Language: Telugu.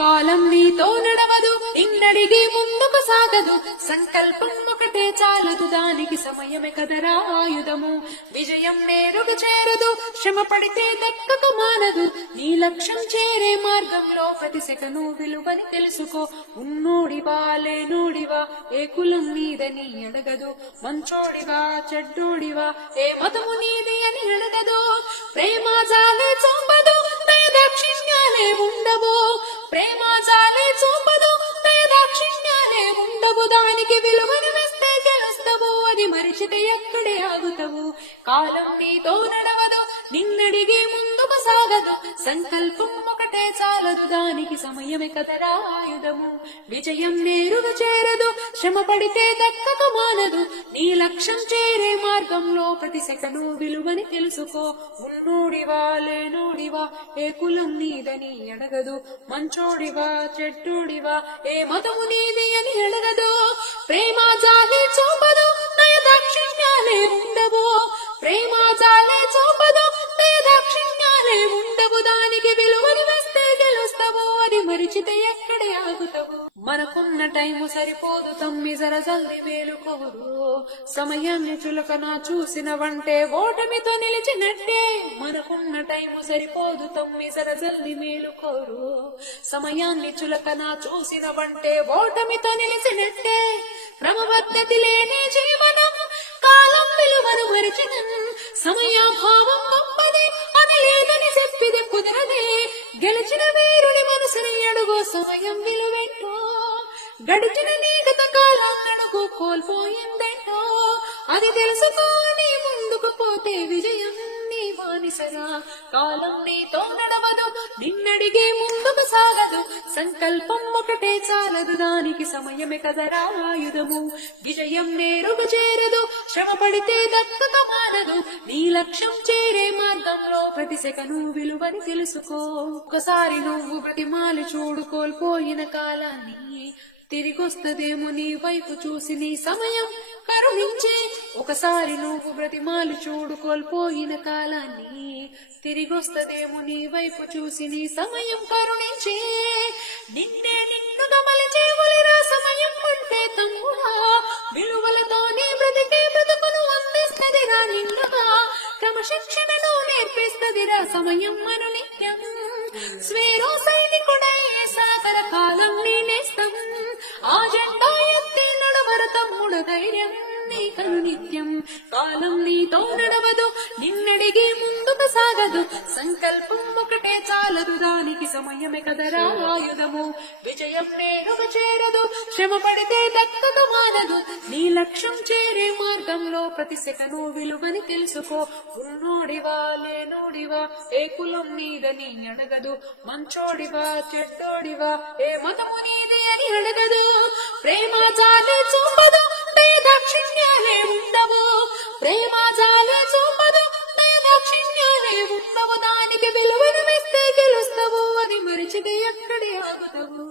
కాలం నీతో నడవదు, నిన్నడిగి ముందుకు సాగదు, సంకల్పం ఒకటే చాలదు, దానికి సమయమే కదరా ఆయుధము. విజయం నేరుగా చేరదు, శ్రమ పడితే దక్కకు మానదు, నీ లక్ష్యం చేరే మార్గంలో ప్రతి సెకను విలువని తెలుసుకో. ఉన్నోడివా లేనోడివా ఏ కులం నీదని అడగదు, మంచోడివా చెడ్డోడివా ఏ మతము నీది అని అడగదు. ప్రేమ జాలే చూపదు, దయదాక్షిణ్యాలే ఉండవు, ప్రేమ జాలే చూపదు, దయదాక్షిణ్యాలే ఉండవు, దానికి విలువను వేస్తే గెలుస్తావు, అది మరిచితే ఎక్కడే ఆగుతావు. కాలం నీతో నడవదు, నిన్నడిగి ముందుకు సాగదు, సంకల్పం ఒకటే చాలదు, దానికి సమయమే కదరా ఆయుధము. విజయం నేరుగా చేరదు, శ్రమ పడితే దక్కక మానదు, నీ లక్ష్యం చేరే మార్గంలో ప్రతి సెకను విలువని తెలుసుకో. ఉన్నోడివా లేనోడివా ఏ కులం నీదని అడగదు, మంచోడివా చెడ్డోడివా ఏ మతము నీది అని అడగదు. ప్రేమ జాలే చూపదు, దయదాక్షిణ్యాలే ఉండవు, ప్రేమ జాలే చూపదు, దయదాక్షిణ్యాలే ఉండవు, దానికి విలువని వేస్తే గెలుస్తావు, అది మరిచితే ఎక్కడే ఆగుతావు. మనకున్న టైము సరిపోదు తమ్మి జర జల్ది మేలుకోరు, సమయాన్ని చులకన చూసినవంటే ఓటమితో నిలిచినట్టే. మనకున్న టైము సరిపోదు తమ్మి జర జల్ది మేలుకోరు, సమయాన్ని చులకన చూసినవంటే ఓటమితో నిలిచినట్టే. క్రమపద్ధతి లేని జీవనం కాలం విలువను మరిచిన, సమయాభావం గొప్పది అది లేదని చెప్పిది కుదరదే. గెలిచిన వీరుడి మనసుని అడుగు, సమయం విలువెంటో, గడిచిన నీ గత కాలం నడుగు కోల్పోయిందేంటో, అది తెలుసుకొని ముందుకు పోతే విజయం నీ బానిసరా. కాలం నీతో నడవదు, నిన్నడిగే ముందుకు సాగదు, సంకల్పం ఒకటే చాలదు, దానికి సమయమే కదరా ఆయుధము. విజయం నేరుగా చేరదు, శ్రమ పడితే దక్కక మానదు, నీ లక్ష్యం చేరే మార్గంలో ప్రతి సెకను విలువని తెలుసుకో. ఒకసారి నువ్వు బ్రతిమాలి చూడు కోల్పోయిన కాలాన్ని, తిరిగొస్తదేమో నీ వైపు చూసి నీ సమయం కరుణించే. ఒకసారి నువ్వు బ్రతిమాలి చూడు కోల్పోయిన కాలాన్ని, తిరిగొస్తదేమో నీ వైపు చూసి నీ సమయం కరుణించే. నిన్నే నిన్నుగా మలిచే ఒలిరా సమయం ఉంటే తమ్ముడా, విలువలతోనే బ్రతికే బ్రతుకును అందిస్తదిరా నిన్నుగా, క్రమశిక్షణను నేర్పిస్తదిరా సమయం మను నిత్యం. స్వేరో సైనికుడై సాగర కాలం నీ నేస్తం, ఆ జెండా ఎత్తి నడవర తమ్ముడు ధైర్యం నీకను నిత్యం. కాలం నీతో నడవదు, నిన్నడిగి ముందుకు సాగదు, సంకల్పం ఒకటే చాలదు, దానికి సమయమే కదరా ఆయుధము. విజయం నేరుగా చేరదు, శ్రమ పడితే దక్కక మానదు, నీ లక్ష్యం చేరే మార్గంలో ప్రతి సెకను విలువని తెలుసుకో. ఉన్నోడివా లేనోడివా ఏ కులం నీదని అడగదు, మంచోడివా చెడ్డోడివా ఏ మతము నీది అని అడగదు. ప్రేమ జాలే చూపదు, దయదాక్షిణ్యాలే ఉండవు, ప్రేమ జాలే చూపదు, దయదాక్షిణ్యాలే ఉండవు, దానికి విలువను వేస్తే గెలుస్తావు, అది మరిచితే ఎక్కడే ఆగుతావు.